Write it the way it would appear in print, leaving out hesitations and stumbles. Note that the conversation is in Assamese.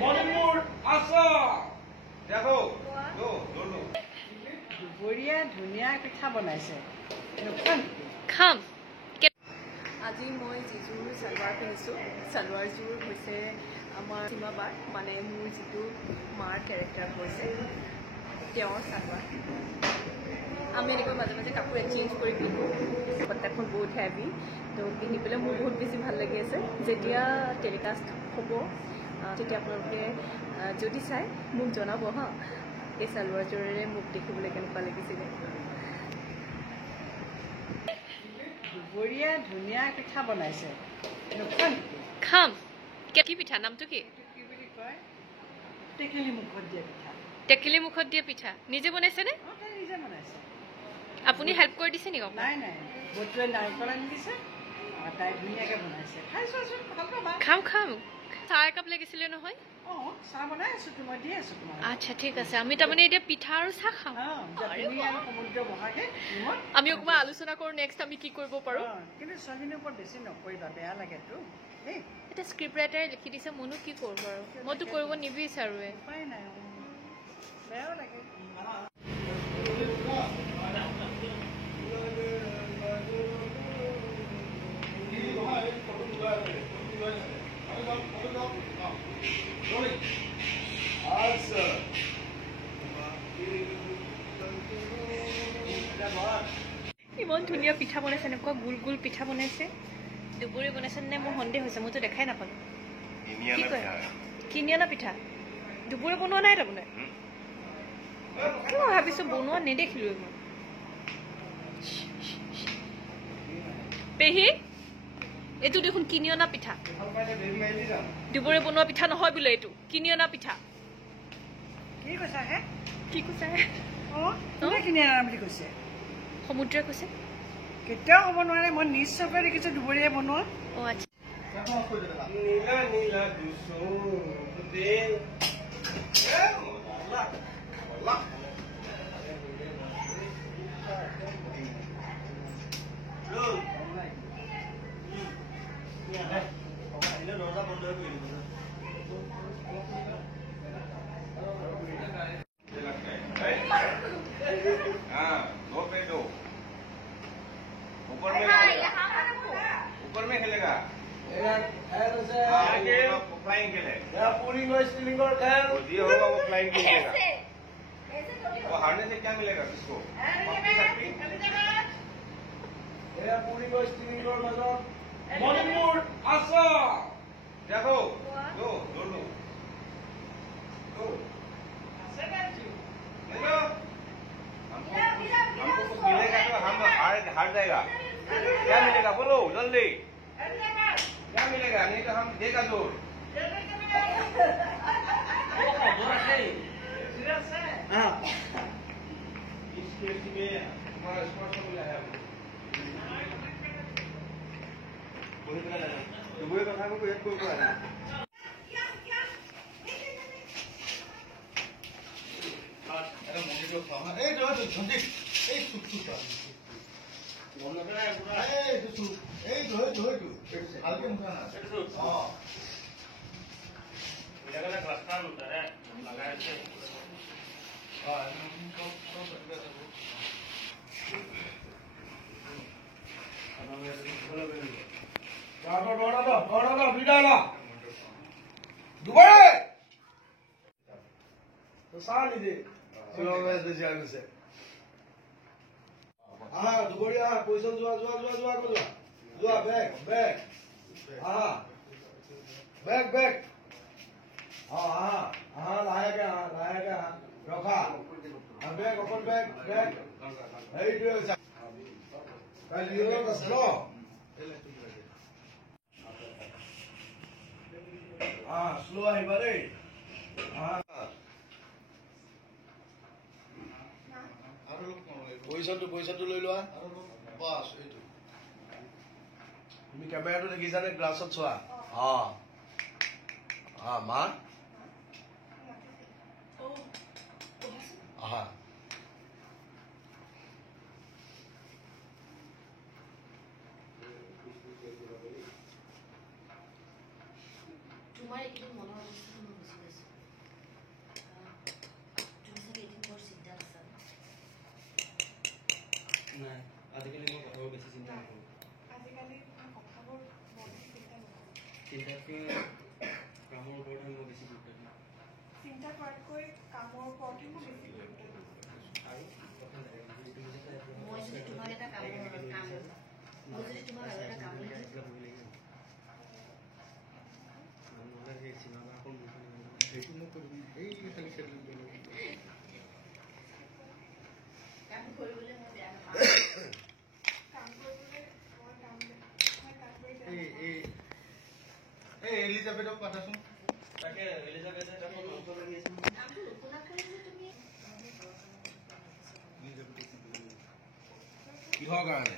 মণিপুৰ আসা দেখো দুপৰীয়া ধুনীয়া পিঠা বনাইছে খাম। আজি মই যিযোৰ চালৱাৰ পিন্ধিছোঁ চালৱাৰযোৰ হৈছে আমাৰ সীমা বাৰ মানে মোৰ যিটো মাৰ কেৰেক্টাৰ হৈছে তেওঁৰ চালৱাৰ। আমি এনেকৈ মাজে মাজে কাপোৰ এক্সচেঞ্জ কৰি পিন্ধোঁ। পট্টাখন বহুত হেভি তো পিন্ধি পেলাই মোৰ বহুত বেছি ভাল লাগি আছে। যেতিয়া টেলিকাষ্ট হ'ব তেতিয়া আপোনালোকে যদি চাই মোক জনাব হা এই চালৱাৰযোৰেৰে মোক দেখিবলৈ কেনেকুৱা লাগিছিলে। দুপৰীয়া ধুনীয়া পিঠা বনাইছে খাম। কি পিঠা নামটো কি? কি বুলি কয় টেকেলি মুখত দিয়া পিঠা। টেকেলি মুখত দিয়া পিঠা নিজে বনাইছেনে? তাই নিজে বনাইছে। আপুনি হেল্প কৰি দিছে নেকি? নাই নাই বতুৱে নাৰিকল আনি দিছে তাই ধুনীয়াকৈ বনাইছে। খাই চোৱাচোন ভাল পাবা। খাম খাম। চাহ একাপ লাগিছিলে নহয়? অঁ চাহ বনাই আছোঁ মই দি আছোঁ তোমাক। আচ্ছা ঠিক আছে। আমি তাৰমানে এতিয়া পিঠা আৰু চাহ খাম। তুমি আৰু সমুদ্ৰ বহাকে আমি অকণমান আলোচনা কৰোঁ নেক্সট আমি কি কৰিব পাৰোঁ। কিন্তু ছোৱালীজনীৰ ওপৰত বেছি নকৰিবা বেয়া লাগেতো দেই। এতিয়া স্ক্ৰিপ্ট ৰাইটাৰে লিখি দিছে মইনো কি কৰোঁ বাৰু মইতো কৰিব নিবিচাৰোৱে। উপায় নাই বেয়াও লাগে। ইমান ধুনীয়া পিঠা বনাইছে এনেকুৱা গোল গোল পিঠা বনাইছে। দুপৰীয়া বনাইছে নে মোৰ সন্দেহ হৈছে মইতো দেখাই নাপালোঁ। কি কয় কিনি অনা পিঠা দুপৰীয়া বনোৱা নাই তাৰমানে? মই ভাবিছোঁ বনোৱা নেদেখিলোঁ মই। পেহী এইটো দেখোন কিনি অনা পিঠা। দুপৰীয়া বনোৱা পিঠা নহয় বোলে এইটো কিনি অনা পিঠা। কি কৈছা হে? কি কৈছা? অঁ কোনে কিনি আনা বুলি কৈছে? সমুদ্ৰে কৈছে। কেতিয়াও হ'ব নোৱাৰে মই নিজ চকুৰে দেখিছোঁ দুপৰীয়া বনোৱা। অঁ আচ্ছা নীলা নীলা ऊपर में खेलेगा फ्लाइंग खेले पूलिंग और स्टीलिंग और जो होगा वो फ्लाइंग खेलेगा। वो हारने से क्या मिलेगा किसको? पूलिंग और स्टीलिंग और मणिपुर आसा देखो दो दोनों हमको कुछ मिलेगा तो हम हार जाएगा। क्या मिलेगा बोलो जल्दी क्या मिलेगा? नहीं तो हम देगा जोर। इस केस में हमारा स्पॉट मिला है दुबई कथा को एक को है तो साल दे से हाँ दुपरिया पैसा जुआ जुआ जुआ जुआ को जुआ बैग बैग हाँ बैग बैग हाँ हाँ हाँ लाया क्या रखा हाँ bag open bag bag hey do it and you know the slow slow hai bare পইচাটো লৈ লোৱা বাস এইটো তুমি কেমেৰাটো দেখিছানে গ্লাছত চোৱা মা আহা তোমাৰ এইটো মনৰ অৱস্থা চিন্তা কৰাতকৈ কামৰ ওপৰতে মই বেছি গুৰুত্ব দিওঁ। মই যদি তোমাক এটা কাম মই যদি তোমাক আৰু এটা কাম কাম কৰিবলৈ মই বেয়া নাপাওঁ। কাম কৰিবলৈ মই কাম কৰি বেয়া এলিজাবেথক পাতাচোন তাকে এলিজাবেথে কামটো নুশুনা কৰিলে তুমি কিহৰ কাৰণে